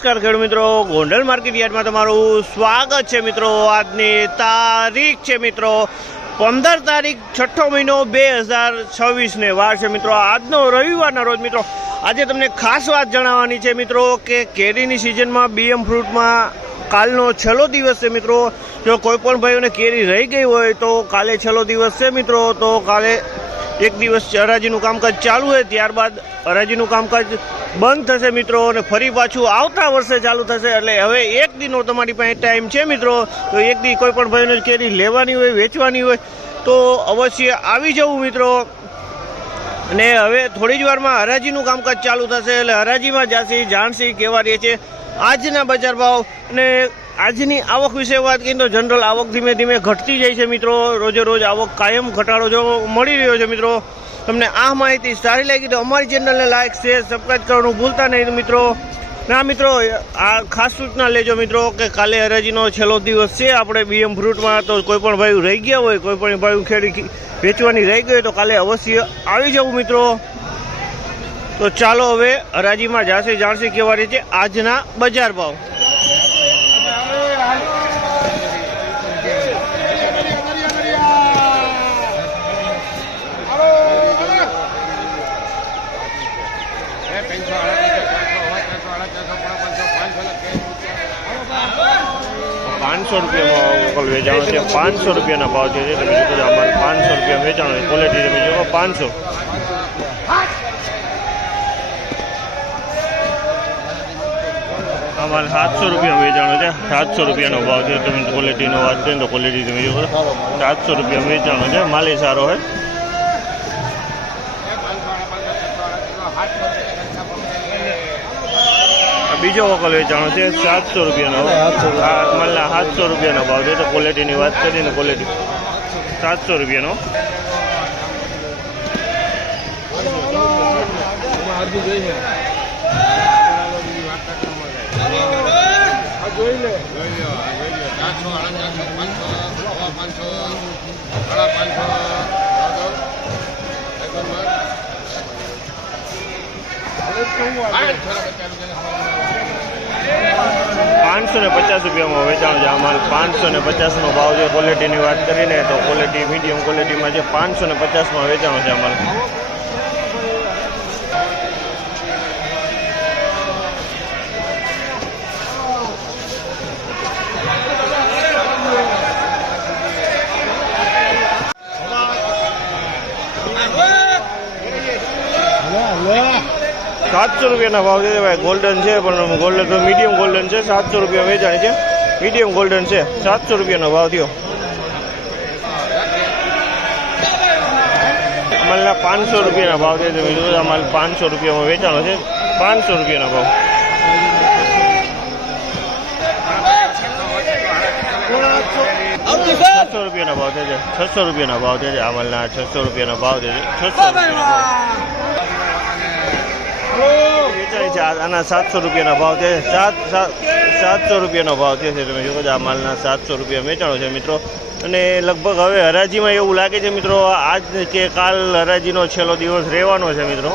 નમસ્કાર ખેડૂત મિત્રો, ગોંડલ માર્કેટ યાર્ડમાં તમારું સ્વાગત છે મિત્રો। આજની તારીખ છે મિત્રો 15 તારીખ 6ઠો મહિનો 2026 ને વાર છે મિત્રો। આજનો રવિવારના રોજ મિત્રો આજે તમને ખાસ વાત જણાવવાની છે મિત્રો કે કેરીની સિઝનમાં બીએમ ફ્રૂટમાં કાલનો છેલ્લો દિવસ છે મિત્રો। જો કોઈ પણ ભાઈઓને કેરી રહી ગઈ હોય તો કાલે છેલ્લો દિવસ છે મિત્રો। તો કાલે એક દિવસ હરાજીનું કામકાજ ચાલુ હોય, ત્યારબાદ હરાજીનું કામકાજ બંધ થશે મિત્રો અને ફરી પાછું આવતા વર્ષે ચાલુ થશે। એટલે હવે એક દિનનો તમારી પાસે ટાઈમ છે મિત્રો। તો એક દી કોઈ પણ ભાઈને કેરી લેવાની હોય, વેચવાની હોય તો અવશ્ય આવી જવું મિત્રો। અને હવે થોડી જ વારમાં હરાજીનું કામકાજ ચાલુ થશે એટલે હરાજીમાં જાસી જાણસી કેવા રહે છે આજના બજાર ભાવ। અને આજની આવક વિશે વાત કરીએ તો જનરલ આવક ધીમે ધીમે ઘટતી જાય છે મિત્રો। રોજે રોજ આવક કાયમ ઘટાડો જોવા મળી રહ્યો છે મિત્રો। તમને આ માહિતી સારી લાગી તો અમારી ચેનલને લાઇક, શેર, સબસ્ક્રાઈબ કરવાનું ભૂલતા નહીં મિત્રો। ના મિત્રો, આ ખાસ સૂચના લેજો મિત્રો કે કાલે હરાજીનો છેલ્લો દિવસ છે આપણે બીએમ ફ્રૂટમાં। તો કોઈ પણ ભાઈ રહી ગયા હોય, કોઈ પણ ભાઈ ખેડી વેચવાની રહી ગઈ હોય તો કાલે અવશ્ય આવી જવું મિત્રો। તો ચાલો હવે હરાજીમાં જાસી જાણસી કેવા રહે છે આજના બજાર ભાવ। ₹500 વેચાણો છે। ₹500 ભાવ છે। તમે જો આમાં ₹500 વેચાણો છે। ક્વોલિટી તમે જો 500। આમાં ₹700 વેચાણો છે। ₹700 ભાવ છે। તમે ક્વોલિટીનો વાત કરીએ તો ક્વોલિટી તમે જો ₹700 વેચાણો છે। માલી સારો હોય। બીજો વકલ વેચાણો છે ₹700 માલના ₹700 ભાવ છે। તો ક્વોલિટીની વાત કરીએ ને ક્વોલિટી ₹700 ₹550 વેચાણ છે। આમાં ₹550 ભાવ છે। ક્વોલિટીની વાત કરીને તો ક્વોલિટી મીડિયમ ક્વોલિટીમાં છે। ₹550 વેચાણ છે અમારે। ₹700 ભાવ છે ભાઈ। ગોલ્ડન છે પણ ગોલ્ડન તો મીડિયમ ગોલ્ડન છે। ₹700 વેચાણ છે। મીડિયમ ગોલ્ડન છે। ₹700 ભાવ થયો। અમાલના ₹500 ભાવ છે। તમે જોયું અમારે ₹500 વેચાણો છે। ₹500 ભાવ। ₹600 ભાવ છે। ₹600 ભાવ છે। અમાલના ₹600 ભાવ છે। ₹600 વેચાય છે। આના ₹700 ભાવ છે। ₹700 ભાવ છે। તમે જોવો આ માલના ₹700 વેચાણો છે મિત્રો। અને લગભગ હવે હરાજીમાં એવું લાગે છે મિત્રો આજ કે કાલ હરાજીનો છેલ્લો દિવસ રહેવાનો છે મિત્રો।